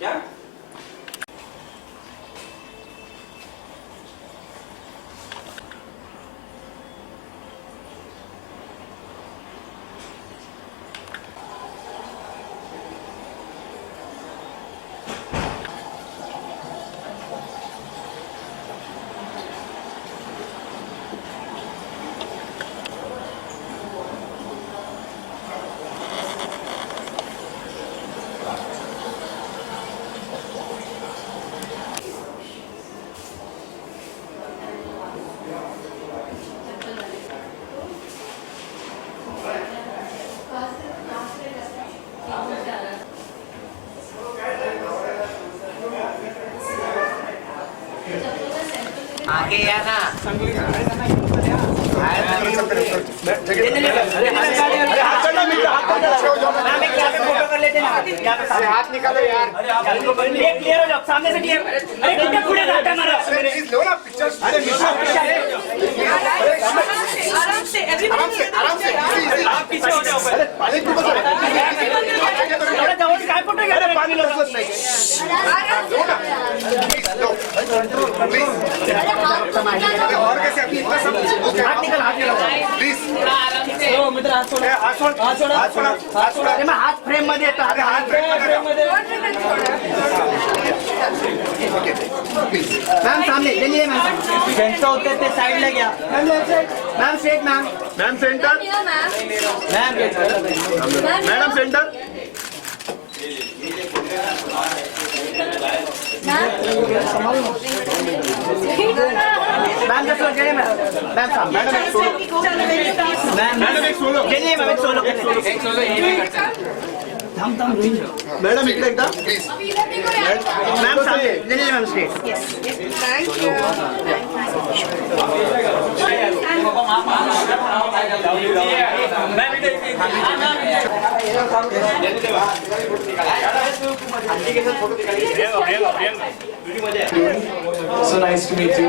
क्या आगे या ना फोटो कर लेते ना हाथ निकालो यार क्लियर हो जाओ सामने से क्लियर अरे कितना पूरे घाटा मारा लो ना पिक्चर्स अरे आराम से आप पीछे हो जाओ पहले तू बता थोड़ा जाओ काय फोटो घ्या पाणी लवकर नाही प्लीज और कैसे अभी इतना सब हाथ निकल प्लीज ओ मित्र हाथ छोड़ अरे मैं हाथ फ्रेम मध्ये येतो अरे हाथ फ्रेम मध्ये मैम सामने ले लिए मैम सेंटर होते थे साइड ले गया ma'am straight ma'am centre madam centre ma'am just लग गए मैम मैडम एक सोलो चलिए मैम एक सोलो थम मैडम इकडे एकदा प्लीज मैम सामने चलिए ma'am straight yes thank you So nice to meet you.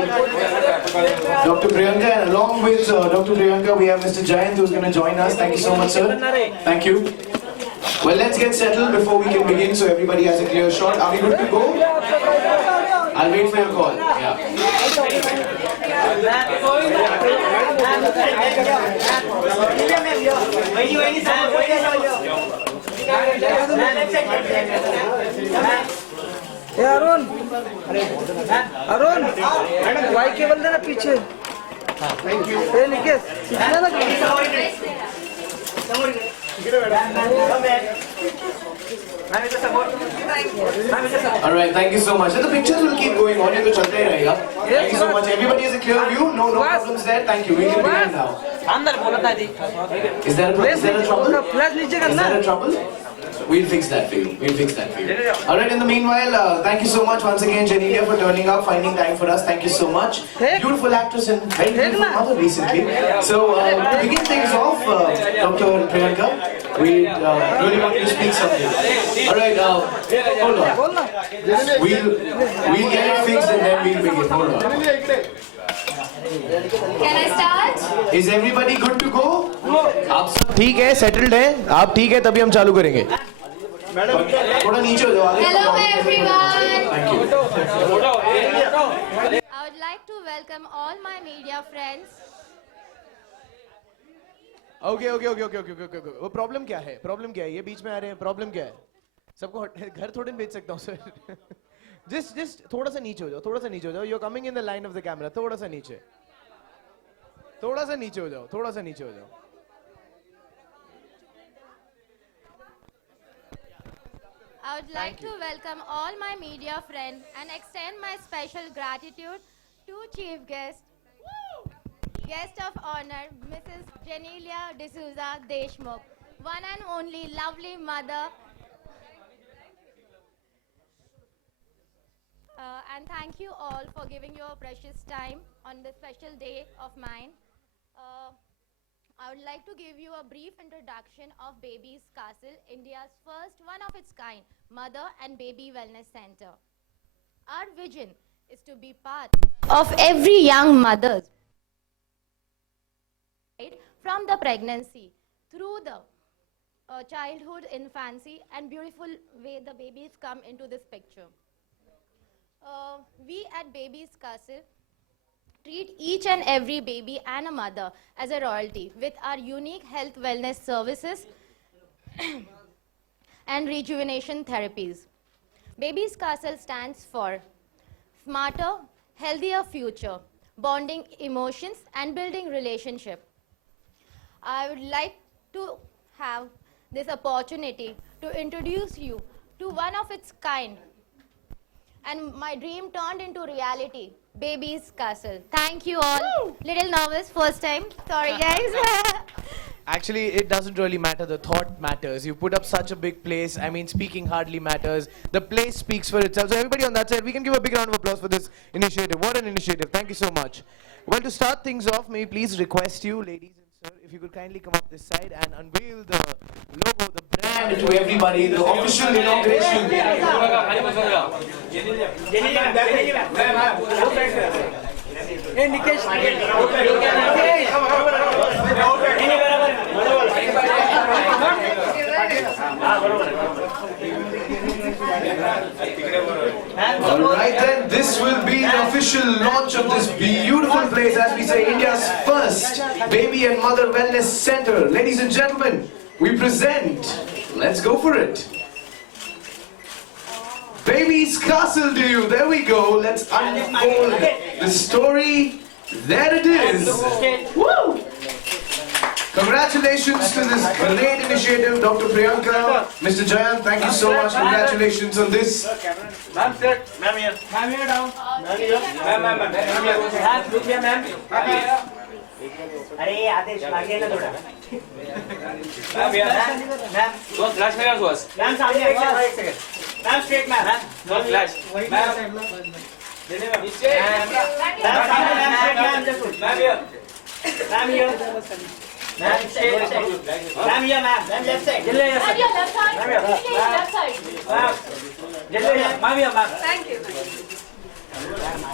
Dr. Priyanka, and along with Dr. Priyanka, we have Mr. Jayant who's going to join us. Thank you so much, sir. Thank you. Well, let's get settled before we can begin so everybody has a clear shot. Are we good to go? I'll wait for your call. Yeah. Arun वाई cable देना पीछे thank you Nikesh All right, thank you so much. And the pictures will keep going on. ये तो चलते ही रहेगा. Thank you so much. Everybody has a clear view. No problems there. Thank you. We can begin now. अंदर बोला था जी Is there a trouble? Flash नीचे Is करना there a trouble? We'll fix that for you. All right, in the meanwhile, thank you so much once again, Genelia, for turning up, finding time for us. Thank you so much. Beautiful actress and very beautiful mother recently. So, to begin things off, Dr. Priyanka, we really want you to speak something. All right, hold on. We'll get it fixed and then we'll begin. Hold on. Can I start? Is everybody good to go? आप सब ठीक है, settled है, आप ठीक है तभी हम चालू करेंगे. थोड़ा नीचे हो जाओ. Hello everyone. Thank you. I would like to welcome all my media friends. Okay. वो प्रॉब्लम क्या है? ये बीच में आ रहे हैं. प्रॉब्लम क्या है? सबको घर थोड़े भेज सकता हूँ सर. Just थोड़ा सा नीचे हो जाओ. You're coming in the line of the camera. थोड़ा सा नीचे हो जाओ. I would like to welcome all my media friends and extend my special gratitude to Chief Guest of Honor, Mrs. Genelia D'Souza Deshmukh, one and only lovely mother. And thank you all for giving your precious time on this special day of mine. Uh, I would like to give you a brief introduction of Baby's Castle, India's first one of its kind mother and baby wellness center. Our vision is to be part of every young mother's right, from the pregnancy through the childhood, infancy, and beautiful way the babies come into this picture. We at Baby's Castle treat each and every baby and a mother as a royalty with our unique health wellness services and rejuvenation therapies. Baby's Castle stands for smarter, healthier future, bonding emotions and building relationship. I would like to have this opportunity to introduce you to one of its kind, and my dream turned into reality. Baby's Castle. Thank you all. Woo! Little nervous first time. Sorry guys. Actually, it doesn't really matter. The thought matters. You put up such a big place. I mean, speaking hardly matters. The place speaks for itself. So everybody on that side, we can give a big round of applause for this initiative. What an initiative. Thank you so much. Well, to start things off, may I please request you, ladies and sir, if you could kindly come up this side and unveil the logo, the brand to everybody, the official inauguration. Alright then, this will be the official launch of this beautiful place, as we say, India's first baby and mother wellness center. Ladies and gentlemen, we present, let's go for it, Baby's Castle to you. There we go. Let's unfold the story. There it is. Woo! Congratulations to this great initiative, Dr. Priyanka, Mr. Jayan. Thank you so much. Congratulations on this. Ma'am, sir. Ma'am, here. Ma'am, here down. Ma'am, here. Ma'am, ma'am. Look here, ma'am. अरे आदेश मागे ना थोड़ा ma'am ma'am दो flash मेरा बस ma'am सामने एक second ma'am straight ma'am दो फ्लैश मैम देने मैम नीचे मैम सामने ma'am straight ma'am just ma'am here ma'am here ma'am straight ma'am here ma'am left side जल्दी left side ma'am here left side ma'am जल्दी ma'am here ma'am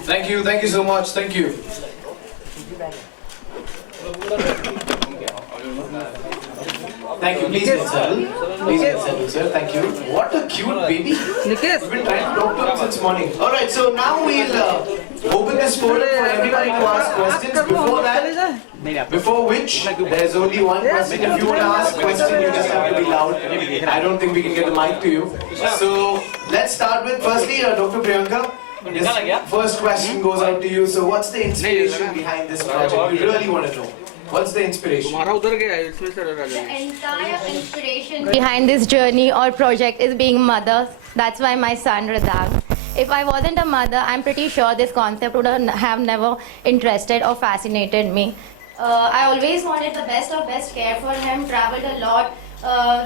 Thank you so much. Thank you. Thank you. Please get settled. Please get settled, sir. Thank you. What a cute baby. We've been trying to talk to him since morning. Alright, so now we'll open this forum for everybody to ask questions. Before that, before which, there's only one question. If you want to ask a question, you just have to be loud. I don't think we can get the mic to you. So, let's start with, firstly, Dr. Priyanka. This first question goes out to you. So, what's the inspiration behind this project? We really want to know. What's the inspiration? The entire inspiration behind this journey or project is being mothers. That's why my son Radhav. If I wasn't a mother, I'm pretty sure this concept would have never interested or fascinated me. I always wanted the best of best care for him, traveled a lot,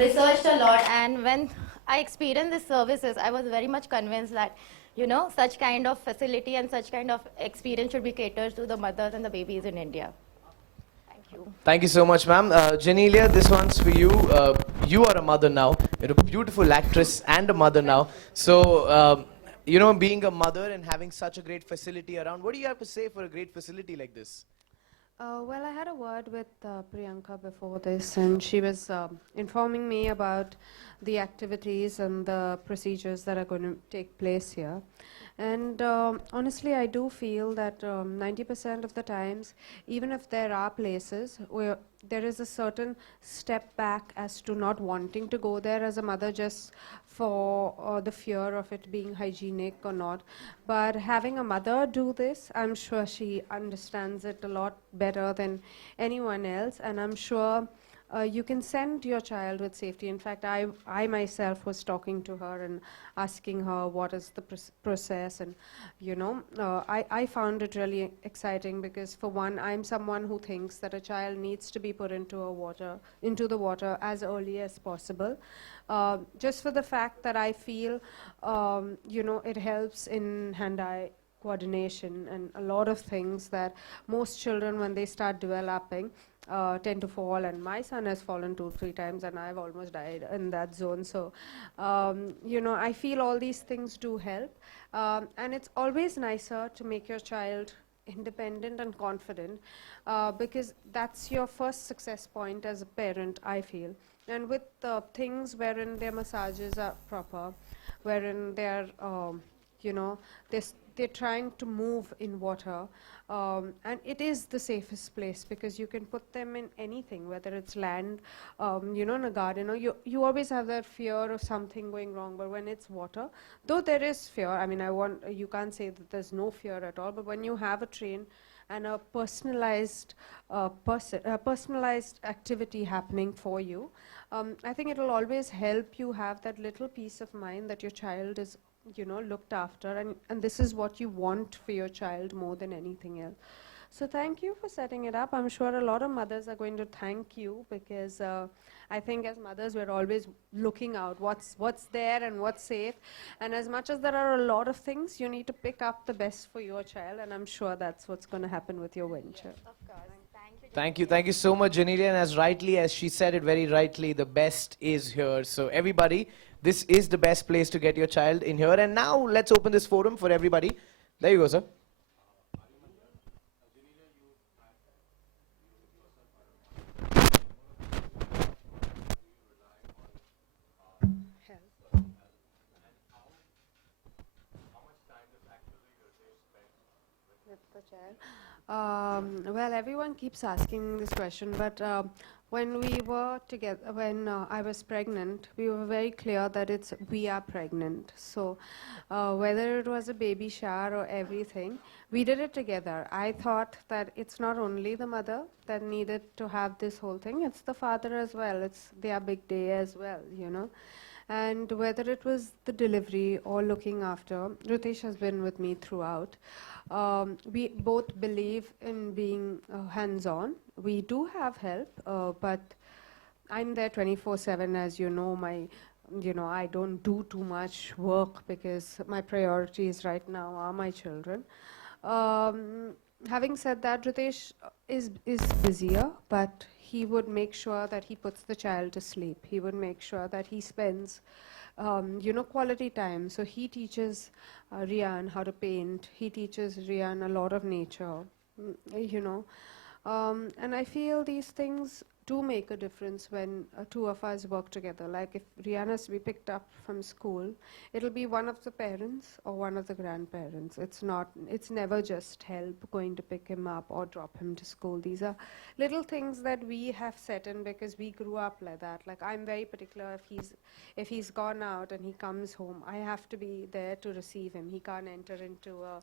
researched a lot, and when I experienced these services, I was very much convinced that, you know, such kind of facility and such kind of experience should be catered to the mothers and the babies in India. Thank you so much, ma'am. Genelia, this one's for you. You are a mother now. You're a beautiful actress and a mother now. So, you know, being a mother and having such a great facility around, what do you have to say for a great facility like this? Well, I had a word with Priyanka before this, and she was informing me about the activities and the procedures that are going to take place here. And honestly, I do feel that 90% of the times, even if there are places where there is a certain step back as to not wanting to go there as a mother just for the fear of it being hygienic or not. But having a mother do this, I'm sure she understands it a lot better than anyone else, and I'm sure you can send your child with safety. In fact, I myself was talking to her and asking her what is the process, and I found it really exciting because, for one, I'm someone who thinks that a child needs to be put into the water as early as possible, just for the fact that I feel it helps in hand-eye coordination and a lot of things that most children, when they start developing, tend to fall, and my son has fallen 2-3 times and I've almost died in that zone. So I feel all these things do help, and it's always nicer to make your child independent and confident, because that's your first success point as a parent, I feel. And with things wherein their massages are proper, wherein they're they're trying to move in water, and it is the safest place because you can put them in anything, whether it's land, in a garden, or you always have that fear of something going wrong. But when it's water, though there is fear, I mean, you can't say that there's no fear at all, but when you have a train and a personalized activity happening for you, I think it will always help you have that little peace of mind that your child is looked after, and this is what you want for your child more than anything else. So thank you for setting it up. I'm sure a lot of mothers are going to thank you, because I think as mothers we're always looking out what's there and what's safe, and as much as there are a lot of things, you need to pick up the best for your child, and I'm sure that's what's going to happen with your venture. Of course. Thank you so much, Genelia, and as she said it very rightly, the best is here. So everybody, this is the best place to get your child in here. And now let's open this forum for everybody. There you go, sir. With the child. Well, everyone keeps asking this question, but when we were together, when I was pregnant, we were very clear that we are pregnant. So whether it was a baby shower or everything, we did it together. I thought that it's not only the mother that needed to have this whole thing, it's the father as well. It's their big day as well, And whether it was the delivery or looking after, Ritesh has been with me throughout. We both believe in being hands-on. We do have help, but I'm there 24/7, as you know. I don't do too much work because my priorities right now are my children. Having said that, Ritesh is busier, but he would make sure that he puts the child to sleep. He would make sure that he spends quality time. So he teaches Rian how to paint. He teaches Rian a lot of nature, and I feel these things do make a difference when two of us work together. Like if Rian has to be picked up from school, it'll be one of the parents or one of the grandparents. It's never just help going to pick him up or drop him to school. These are little things that we have set in because we grew up like that. Like I'm very particular, if he's gone out and he comes home, I have to be there to receive him. He can't enter into a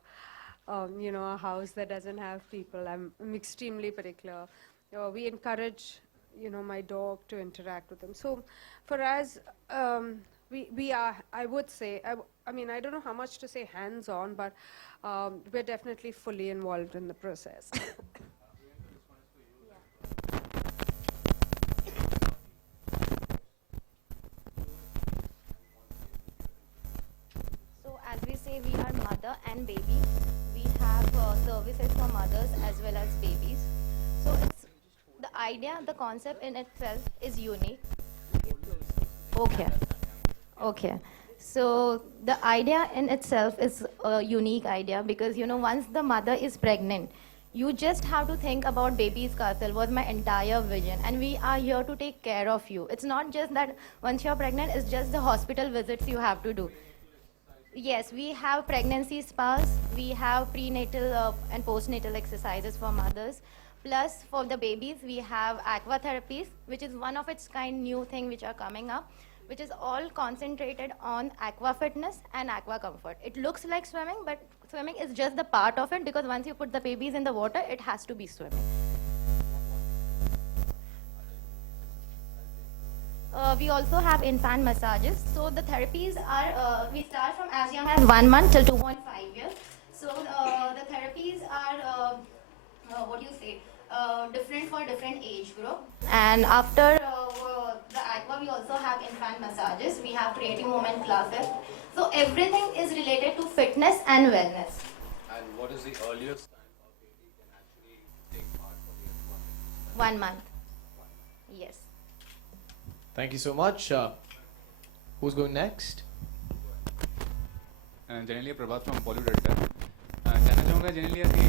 house that doesn't have people. I'm extremely particular. We encourage my dog to interact with them. So for us, we are, I would say, I mean, I don't know how much to say hands-on, but we're definitely fully involved in the process. So as we say, we are mother and baby. We have services for mothers as well as babies. So it's the idea, the concept in itself is unique. Okay. So the idea in itself is a unique idea because once the mother is pregnant, you just have to think about baby's castle was my entire vision, and we are here to take care of you. It's not just that once you're pregnant, it's just the hospital visits you have to do. Yes, we have pregnancy spas, we have prenatal and postnatal exercises for mothers. Plus, for the babies, we have aqua therapies, which is one of its kind new thing which are coming up, which is all concentrated on aqua fitness and aqua comfort. It looks like swimming, but swimming is just the part of it because once you put the babies in the water, it has to be swimming. we also have infant massages. So the therapies are, we start from as young as 1 month till 2.5 years. So the therapies are, what do you say, different for different age group. And after the aqua, we also have infant massages. We have creative movement classes. So everything is related to fitness and wellness. And what is the earliest time a baby can actually take part for the aqua? 1 month. Yes. Thank you so much. Who's going next? Genelia Prabhat from Bollywood editor जानना चाहूँगा जेनेलिया की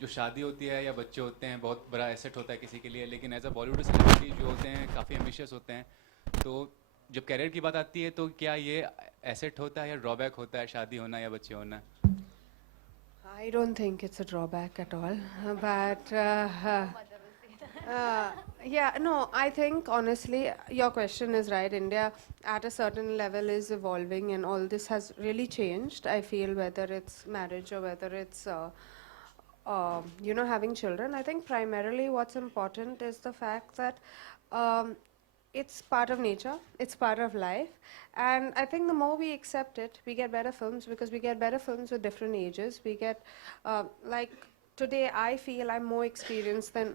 जो शादी होती है या बच्चे होते हैं बहुत बड़ा एसेट होता है किसी के लिए, लेकिन एज अ बॉलीवुड सेलिब्रिटी जो होते हैं काफ़ी एम्बिशियस होते हैं, तो जब कैरियर की बात आती है तो क्या ये एसेट होता है या ड्रॉबैक होता है शादी होना या बच्चे होना? I don't think it's a drawback at all, but yeah, no, I think honestly your question is right. India at a certain level is evolving and all this has really changed. I feel whether it's marriage or whether it's having children. I think primarily what's important is the fact that it's part of nature, it's part of life, and I think the more we accept it, we get better films, because we get better films with different ages. We get like today I feel I'm more experienced than,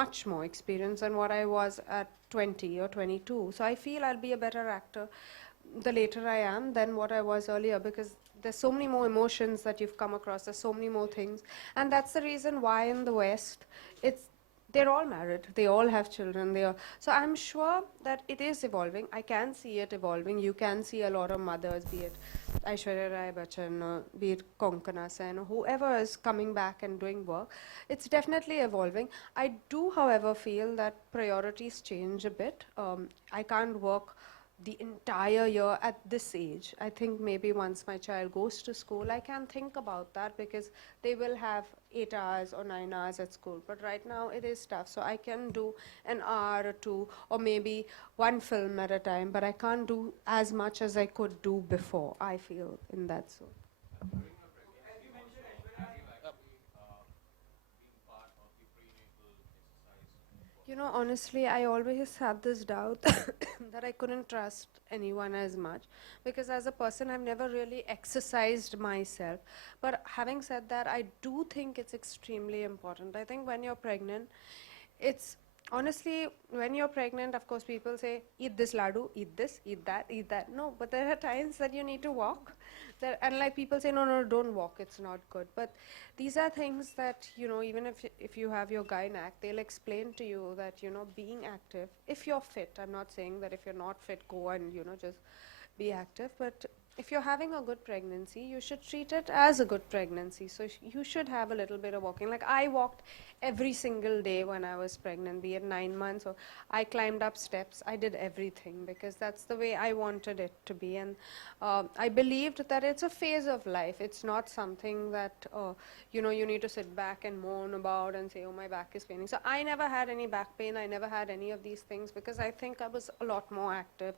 much more experienced than what I was at 20 or 22. So I feel I'll be a better actor the later I am than what I was earlier, because there's so many more emotions that you've come across, there's so many more things, and that's the reason why in the West they're all married, they all have children, so I'm sure that it is evolving. I can see it evolving. You can see a lot of mothers, be it Aishwarya Rai Bachchan, or be it Konkana Sen, or whoever is coming back and doing work. It's definitely evolving. I do, however, feel that priorities change a bit. I can't work the entire year at this age. I think maybe once my child goes to school, I can think about that, because they will have 8 hours or 9 hours at school. But right now it is tough. So I can do an hour or two, or maybe one film at a time, but I can't do as much as I could do before, I feel, in that zone. Honestly, I always had this doubt that I couldn't trust anyone as much, because as a person, I've never really exercised myself. But having said that, I do think it's extremely important. I think when you're pregnant, honestly, when you're pregnant, of course, people say, eat this laddu, eat this, eat that, eat that. No, but there are times that you need to walk. And like people say, no, don't walk, it's not good. But these are things that, even if you have your gynac, they'll explain to you that, being active, if you're fit, I'm not saying that if you're not fit, go and, just be active. But if you're having a good pregnancy, you should treat it as a good pregnancy. So you should have a little bit of walking. Like I walked every single day when I was pregnant, be it 9 months, or I climbed up steps. I did everything, because that's the way I wanted it to be. And I believed that it's a phase of life. It's not something that, you need to sit back and moan about and say, oh, my back is paining. So I never had any back pain. I never had any of these things, because I think I was a lot more active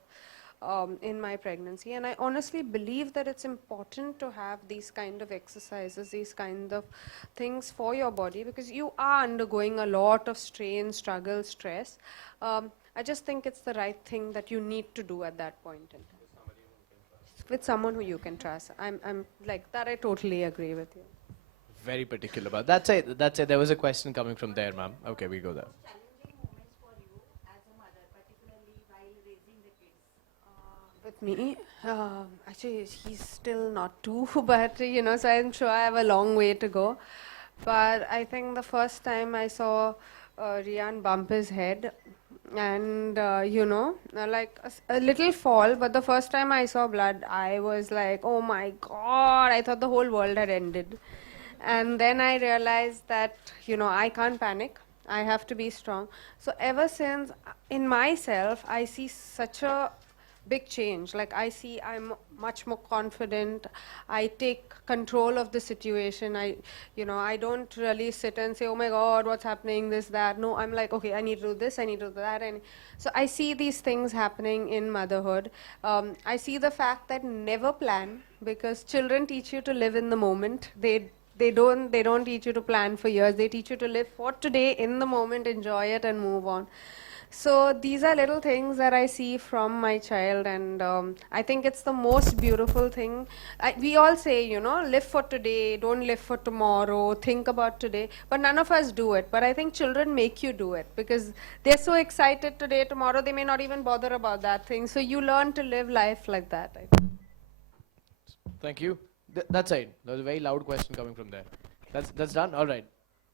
in my pregnancy. And I honestly believe that it's important to have these kind of exercises, these kind of things for your body, because you are undergoing a lot of strain, struggle, stress. I just think it's the right thing that you need to do at that point in time. With someone who you can trust. I'm like that. I totally agree with you. Very particular about that's it. That's it. There was a question coming from there, ma'am. Okay, we go there. With me, actually he's still not 2, but so I'm sure I have a long way to go. But I think the first time I saw Rian bump his head, and like a little fall, but the first time I saw blood, I was like, oh my god, I thought the whole world had ended. And then I realized that I can't panic, I have to be strong. So ever since, in myself, I see such a big change. Like I see I'm much more confident. I take control of the situation. I don't really sit and say, oh my god, what's happening, this, that. No, I'm like, okay, I need to do this, I need to do that. And so I see these things happening in motherhood. I see the fact that never plan, because children teach you to live in the moment. They don't teach you to plan for years. They teach you to live for today, in the moment, enjoy it and move on. So these are little things that I see from my child, and I think it's the most beautiful thing. We all say, you know, live for today, don't live for tomorrow, think about today, but none of us do it. But I think children make you do it because they're so excited today, tomorrow they may not even bother about that thing. So you learn to live life like that, I think. Thank you. That side. There was a very loud question coming from there. That's done? All right.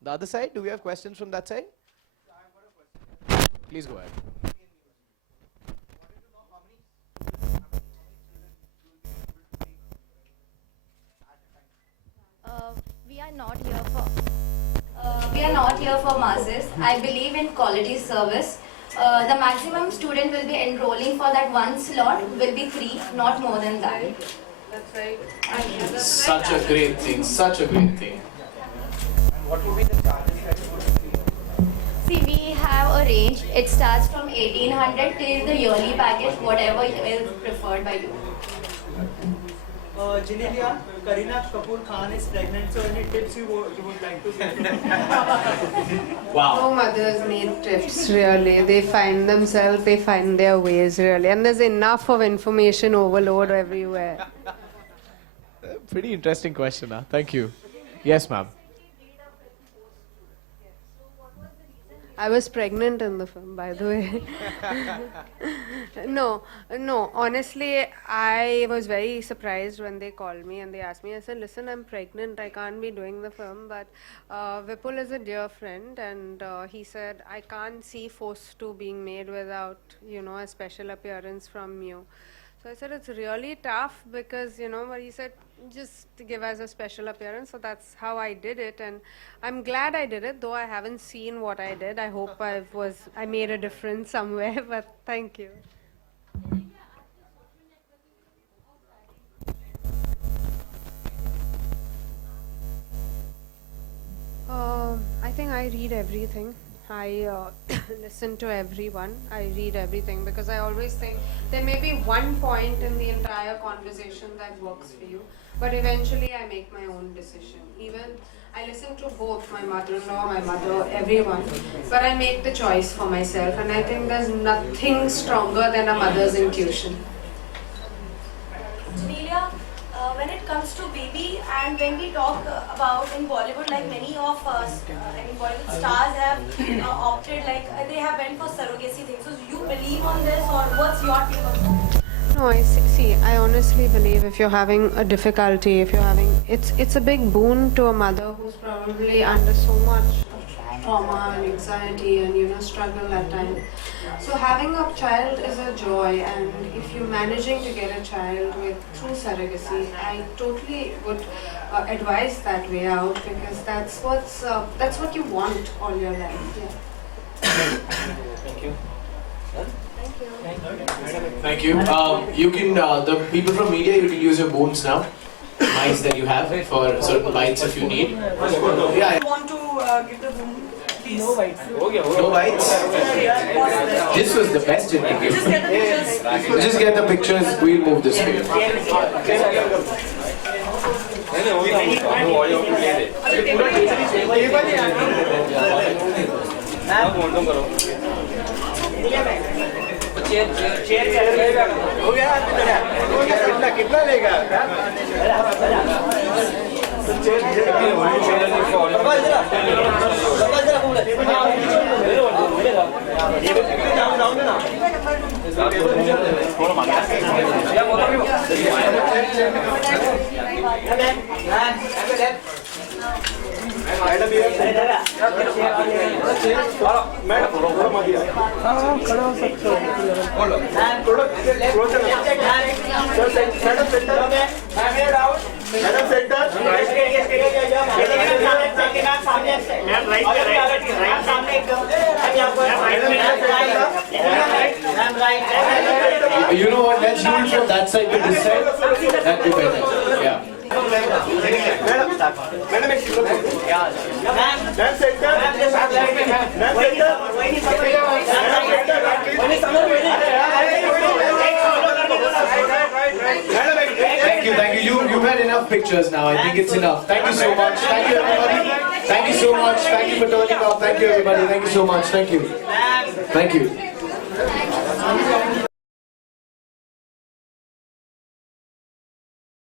The other side, do we have questions from that side? Please go ahead. We are not here for masses. I believe in quality service. The maximum student will be enrolling for that one slot will be 3, not more than that. That's right. Such a great thing, such a great thing. What would be the charges that you would see? See, we have a range. It starts from 1800 till the yearly package, whatever is preferred by you. Genelia, Kareena Kapoor Khan is pregnant, so any tips you would like to share? Wow. No mothers need tips, really. They find themselves, they find their ways, really. And there's enough of information overload everywhere. Pretty interesting question, huh? Thank you. Yes, ma'am. I was pregnant in the film, by the way. No, honestly, I was very surprised when they called me and they asked me. I said, listen, I'm pregnant, I can't be doing the film, but Vipul is a dear friend, and he said, I can't see Force 2 being made without, you know, a special appearance from you. So I said, it's really tough because, you know, but he said, just give us a special appearance. So that's how I did it. And I'm glad I did it, though I haven't seen what I did. I hope I made a difference somewhere, but thank you. I think I read everything. I listen to everyone. I read everything because I always think there may be one point in the entire conversation that works for you, but eventually I make my own decision. Even I listen to both my mother-in-law, my mother, everyone, but I make the choice for myself, and I think there's nothing stronger than a mother's intuition. Genelia, when it comes to baby and when we talk about in Bollywood, like many of us, Bollywood stars have opted, like they have went for surrogacy things. So do you believe on this, or what's your take on that? No, I honestly believe if you're having a difficulty, it's a big boon to a mother who's probably under so much trauma and anxiety and, you know, struggle at times. So having a child is a joy, and if you're managing to get a child through surrogacy, I totally would advise that way out, because that's what you want all your life. Yeah. Thank you. Thank you. You can, the people from media, you can use your bones now. Mics that you have for certain bites if you need. Yeah. I want to give the room, please. No bites. No bites? This was the best interview. Just get the pictures. Just get the pictures, we'll move this way. हो गया कितना लेगा You know what, let's do it from that side to this side. That'd be better. Yeah. Thank you. You've had enough pictures now. I think it's enough. Thank you so much. Thank you, everybody. Thank you so much. Thank you for turning up. Thank you, everybody. Thank you so much. Thank you. Thank you.